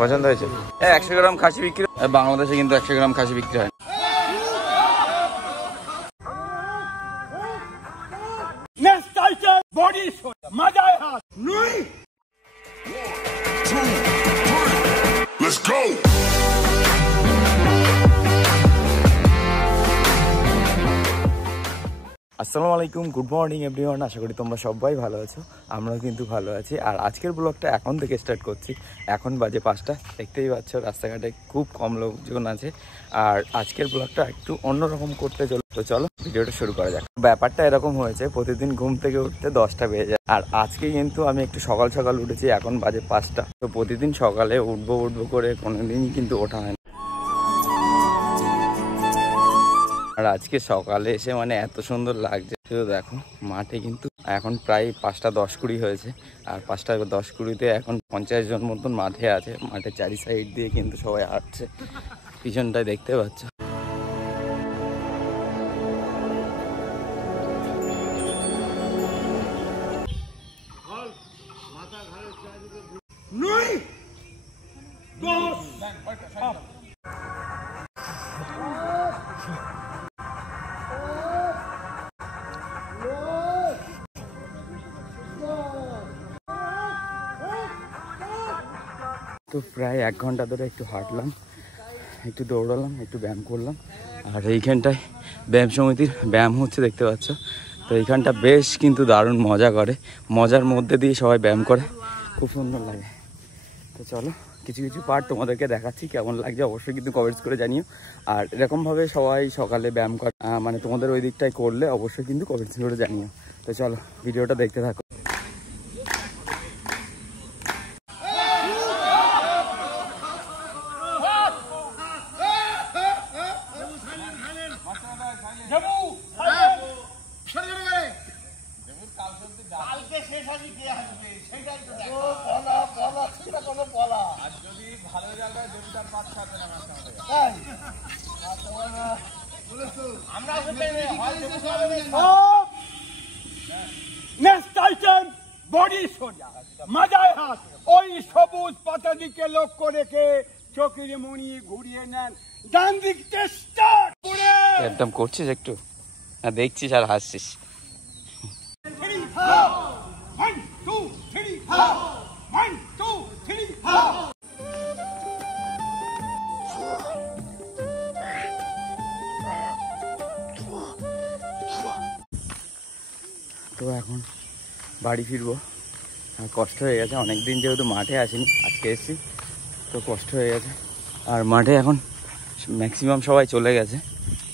পছন্দ হয়েছে? 100 গ্রাম খাসি বিক্রি, বাংলাদেশে কিন্তু 100 গ্রাম খাসি বিক্রি হয়। Let's go. আসসালামু আলাইকুম, গুড মর্নিং এভরিওয়ান। আশা করি তোমরা সবাই ভালো আছো, আমরাও কিন্তু ভালো আছি। আর আজকের ব্লগটা এখন থেকে স্টার্ট করছি। এখন বাজে 5টা, দেখতেই পাচ্ছ রাস্তাঘাটে খুব কম লোকজন আছে। আর আজকের ব্লগটা একটু অন্যরকম করতে তো চলো ভিডিওটা শুরু করা যাক। ব্যাপারটা এরকম হয়েছে, প্রতিদিন ঘুম থেকে উঠতে 10টা বেজে যায়। আর আজকে কিন্তু আমি একটু সকাল সকাল উঠেছি, এখন বাজে 5টা। তো প্রতিদিন সকালে উঠবো করে কোনোদিনই কিন্তু ওঠা হয় না। আর আজকে সকালে এসে মানে এত সুন্দর লাগছে, শুধু দেখো মাঠে কিন্তু এখন প্রায় 5টা 10-20 হয়েছে। আর 5টা 10-20-তে এখন 50 জন মতন মাঠে আছে। মাঠের চারি সাইড দিয়ে কিন্তু সবাই হাঁটছে, পিছনটায় দেখতে পাচ্ছ। তো প্রায় 1 ঘন্টা ধরে একটু হাঁটলাম, একটু দৌড়ালাম, একটু ব্যায়াম করলাম। আর এইখানটায় ব্যায়াম সমিতির ব্যায়াম হচ্ছে, দেখতে পাচ্ছ। তো এইখানটা বেশ কিন্তু দারুণ মজা করে, মজার মধ্যে দিয়ে সবাই ব্যায়াম করে, খুব সুন্দর লাগে। তো চলো কিছু কিছু পার্ট তোমাদেরকে দেখাচ্ছি, কেমন লাগছে অবশ্যই কিন্তু কমেন্টস করে জানিও। আর এরকমভাবে সবাই সকালে ব্যায়াম করে, মানে তোমাদের ওই দিকটায় করলে অবশ্যই কিন্তু কমেন্টস করে জানিও। তো চলো ভিডিওটা দেখতে থাকো। নেক্সট আইটেম বডি সোজা, মাজায় হাত, ওই সবুজ পাতাদিকে লক্ষ্য রেখে চোখের মনি ঘুরিয়ে নেন, ডান দিকতে স্টার্ট করে একদম করছিস একটু, দেখছিস আর হাসছিস। তো এখন বাড়ি ফিরবো, আর কষ্ট হয়ে গেছে, অনেকদিন যেহেতু মাঠে আসিনি, আজকে এসেছি তো কষ্ট হয়ে গেছে। আর মাঠে এখন ম্যাক্সিমাম সবাই চলে গেছে,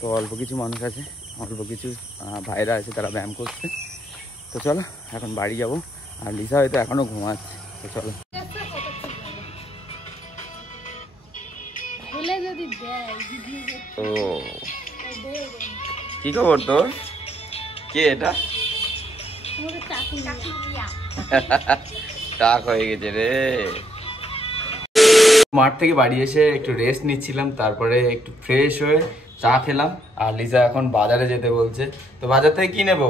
তো অল্প কিছু মানুষ আছে, অল্প কিছু ভাইরা আছে, তারা ব্যায়াম করছে। তো চলো এখন বাড়ি যাব। আর লিসা হয়তো এখনও ঘুমাচ্ছে, তো চলো। ও কি খবর তোর? কে এটা? টাক হয়ে গেছে রে। মাঠ থেকে বাড়ি এসে একটু রেস্ট নিচ্ছিলাম, তারপরে একটু ফ্রেশ হয়ে চা খেলাম। আর লিজা এখন বাজারে যেতে বলছে, তো বাজার থেকে কি নেবো?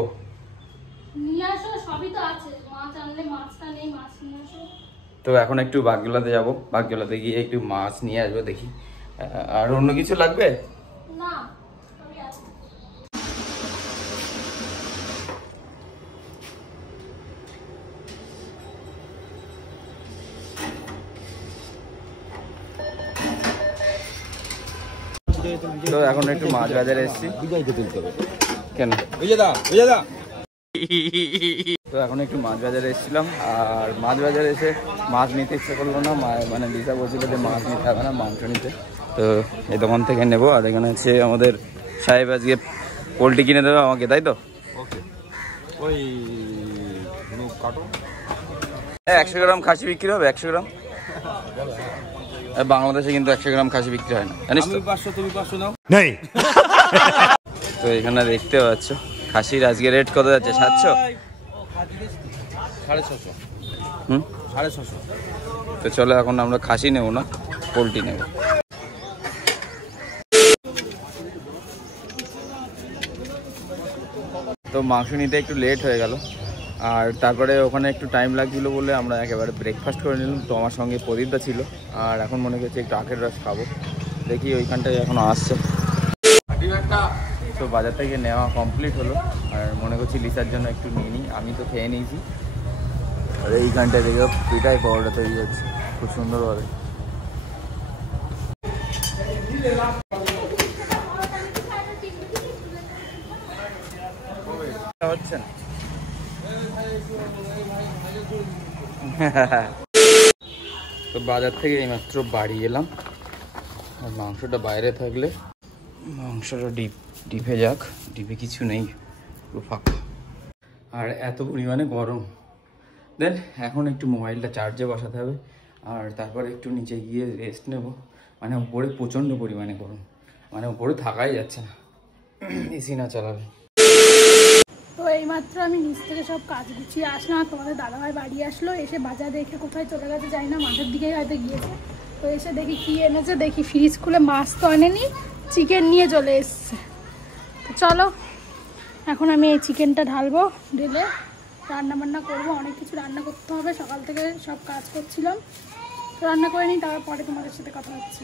তো এখন একটু বাগজোলাতে যাবো, বাগজোলাতে গিয়ে একটু মাছ নিয়ে আসবো, দেখি। আর অন্য কিছু লাগবে? তো এখন একটু মাছ বাজারে এসেছি। কেন? তো এখন একটু মাছ বাজারে এসেছিলাম, আর মাছ বাজারে এসে মাছ নিতে ইচ্ছে করলো না। মানে লিসা বলছিল যে মাছ নিতে হবে না, মাংস নিতে। তো এই দোকান থেকে নেবো। আর এখানে হচ্ছে আমাদের সাহেব আজকে পোলট্রি কিনে দেবে আমাকে, তাই তো? ওই 100 গ্রাম খাসি বিক্রি হবে, 100 গ্রাম। বাংলাদেশে কিন্তু 100 গ্রাম খাসি বিক্রি হয় না, জানিস তো? 500, তুমি 500 নাও। তো এখানে দেখতে পাচ্ছ খাসির আজকে রেট কত যাচ্ছে? 700, 650। 650। তো চলো এখন আমরা খাসি নেবো না, পোলট্রি নেব। তো মাংস নিতে একটু লেট হয়ে গেল, আর তারপরে ওখানে একটু টাইম লাগছিলো বলে আমরা একেবারে ব্রেকফাস্ট করে নিলাম। তো আমার সঙ্গে প্রদীপদা ছিল, আর এখন মনে করছে একটু আখের রস খাবো, দেখি ওইখানটায় এখনও আসছে। তো বাজার থেকে নেওয়া কমপ্লিট হলো, আর মনে করছি লিসার জন্য একটু নিয়ে নিই। আমি তো খেয়ে নিয়েছি। আর এইখানটায় দেখে পিঠাই পাউডার তৈরি হচ্ছে খুব সুন্দরভাবে। হচ্ছে না তো বাজার থেকে এইমাত্র বাড়ি এলাম। আর মাংসটা বাইরে থাকলে মাংসটা ডিপে যাক, ডিপে কিছু নেই, পুরো ফাঁকা। আর এত পরিমাণে গরম। দেন এখন একটু মোবাইলটা চার্জে বসাতে হবে, আর তারপরে একটু নিচে গিয়ে রেস্ট নেব। মানে উপরে প্রচণ্ড পরিমাণে গরম, মানে উপরে থাকাই যাচ্ছে না এসি না চালালে। তো এইমাত্র আমি নিচ থেকে সব কাজ গুছিয়ে আসলাম, তোমাদের দাদাভাই বাড়ি আসলো, এসে বাজার দেখে কোথায় চলে গেছে জানি না, মাঠের দিকেই হয়তো গিয়েছে। তো এসে দেখি কি এনেছে, দেখি ফ্রিজ খুলে মাছ তো আনেনি, চিকেন নিয়ে চলে এসছে। তো চলো এখন আমি এই চিকেনটা ঢালবো, ঢেলে রান্না বান্না করবো। অনেক কিছু রান্না করতে হবে, সকাল থেকে সব কাজ করছিলাম, রান্না করে নিই, তারপরে তোমাদের সাথে কথা হচ্ছে।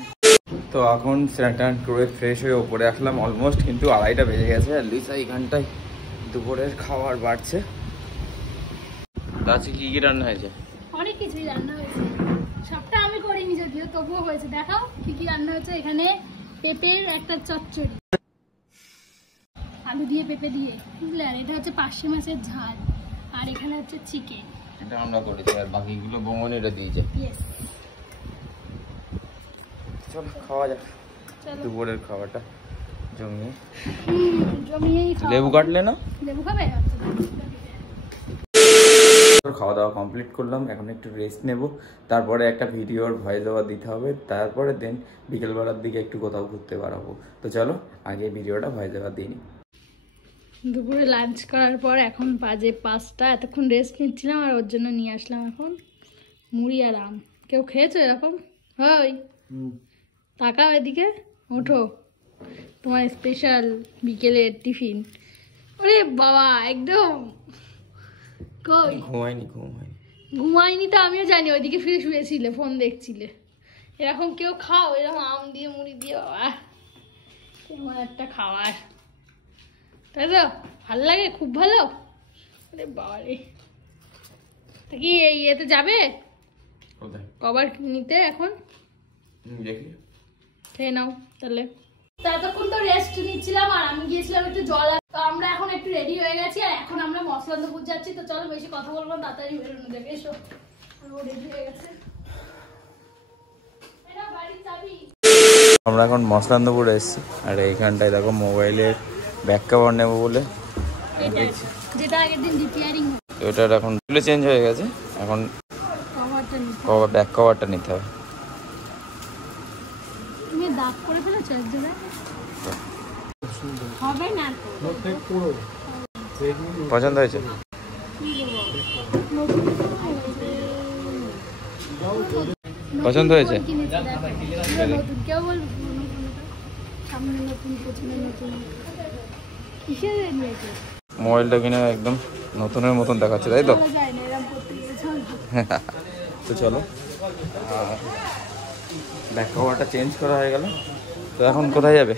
তো এখন স্নান করে ফ্রেশ হয়ে ওপরে আসলাম, অলমোস্ট কিন্তু 2:30 বেজে গেছে। আর লিসা এইখানটায় দুপুরের খাবার বাড়ছে। আজকে কি কি রান্না হয়েছে? অনেক কিছুই রান্না হয়েছে, সবটা আমি করিনি যদিও, তবুও হয়েছে। দেখাও কি কি রান্না হয়েছে। এখানে পেঁপের একটা চচ্চড়ি, আলু দিয়ে পেঁপে দিয়ে, বুঝলে। আর এটা হচ্ছে পার্শে মাছের ঝাল, আর এখানে হচ্ছে চিকেন, এটা আমরা করেছি, আর বাকিগুলো বোমনেরা দিয়েছে। ইয়েস। চলো খাওয়া যাক চলো দুপুরের খাবারটা জমিয়ে। জমিয়েই খাওয়া। লেবু কাটলে না? লেবু খাবে? আচ্ছা, খাওয়া দাওয়া কমপ্লিট করলাম, এখন একটু রেস্ট নেব, তারপরে একটা ভিডিওর ভয়েস ওভার দিতে হবে, তারপরে দেন বিকেলবেলার দিকে একটু কোথাও ঘুরতে বেরাবো। তো চলো আগে ভিডিওটা ভয়েস ওভার দিই। দুপুরে লাঞ্চ করার পর এখন বাজে 5টা, এতক্ষণ রেস্ট নিচ্ছিলাম, আর ওর জন্য নিয়ে আসলাম এখন মুড়ি আর আম। কেউ খেয়েছো এরকম? হয় তাকাও এদিকে, ওঠো, তোমার স্পেশাল বিকেলের টিফিন। ওরে বাবা, একদম কই ঘুমাইনি তো আমিও জানি, ওইদিকে ফিরে শুয়েছিলে, ফোন দেখছিলে। এরকম কেউ খাও এরকম আম দিয়ে মুড়ি দিয়ে? বাবা কেমন একটা খাবার, তাই তো? ভাল লাগে, খুব ভালো। আরে বাবা রে, তা কি এই ইয়েতে যাবে কভার নিতে? এখন দেখি খেয়ে নাও তাহলে। ততক্ষণ তো রেস্ট নিচ্ছিলাম, আর আমি গিয়েছিলাম একটু জল। তো আমরা এখন একটু রেডি হয়ে গেছি, আর এখন আমরা মসলান্দপুর যাচ্ছি। তো চলো বেশি কথা বলবো, তাড়াতাড়ি বেরোনো যাবে। এসো, ও রেডি হয়ে গেছে। আমরা এখন মসলান্দপুর এসেছি, আর এইখানটায় দেখো মোবাইলের ব্যাক কভার নেবো বলে, যেটা আগের দিন রিপেয়ারিং, ওটার এখন ডিসপ্লে চেঞ্জ হয়ে গেছে, এখন ব্যাক কভারটা নিতে হবে। তুমি দাগ করে ফেলেছো এক জায়গায়, হবে না? পছন্দ হয়েছে? পছন্দ হয়েছে? কেউ বলবে সামনে নতুন, পেছনে নতুন, কিসের নিয়েছে? মোবাইলটা কিনে একদম নতুনের মতন দেখাচ্ছে, তাই তো? তো চলো, ব্যাক কভারটা চেঞ্জ করা হয়ে গেল। তো এখন কোথায় যাবে?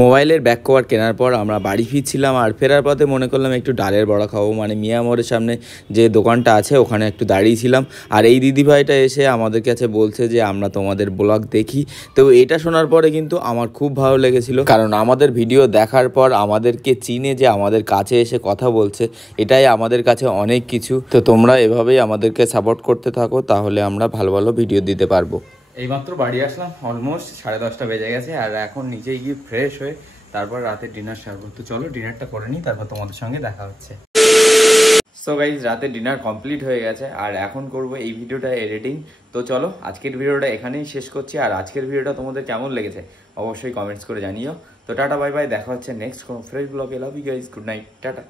মোবাইলের ব্যাক কভার কেনার পর আমরা বাড়ি ফিরছিলাম, আর ফেরার পথে মনে করলাম একটু ডালের বড়া খাবো। মানে মিয়া মোড়ের সামনে যে দোকানটা আছে ওখানে একটু দাঁড়িয়েছিলাম, আর এই দিদিভাইটা এসে আমাদের কাছে বলছে যে আমরা তোমাদের ব্লগ দেখি। তো এটা শোনার পরে কিন্তু আমার খুব ভালো লেগেছিল, কারণ আমাদের ভিডিও দেখার পর আমাদেরকে চিনে যে আমাদের কাছে এসে কথা বলছে, এটাই আমাদের কাছে অনেক কিছু। তো তোমরা এভাবেই আমাদেরকে সাপোর্ট করতে থাকো, তাহলে আমরা ভালো ভালো ভিডিও দিতে পারবো। এইমাত্র বাড়ি আসলাম, অলমোস্ট 10:30 বেজে গেছে, আর এখন নিচে গিয়ে ফ্রেশ হয়ে তারপর রাতে ডিনার সারবো। তো চলো ডিনারটা করে নিই, তারপর তোমাদের সঙ্গে দেখা হচ্ছে। সো গাইজ, রাতে ডিনার কমপ্লিট হয়ে গেছে, আর এখন করব এই ভিডিওটা এডিটিং। তো চলো আজকের ভিডিওটা এখানেই শেষ করছি, আর আজকের ভিডিওটা তোমাদের কেমন লেগেছে অবশ্যই কমেন্টস করে জানিও। তো টাটা বাই বাই, দেখা হচ্ছে নেক্সট ফ্রেশ ব্লগে। Love you guys, good night, tata.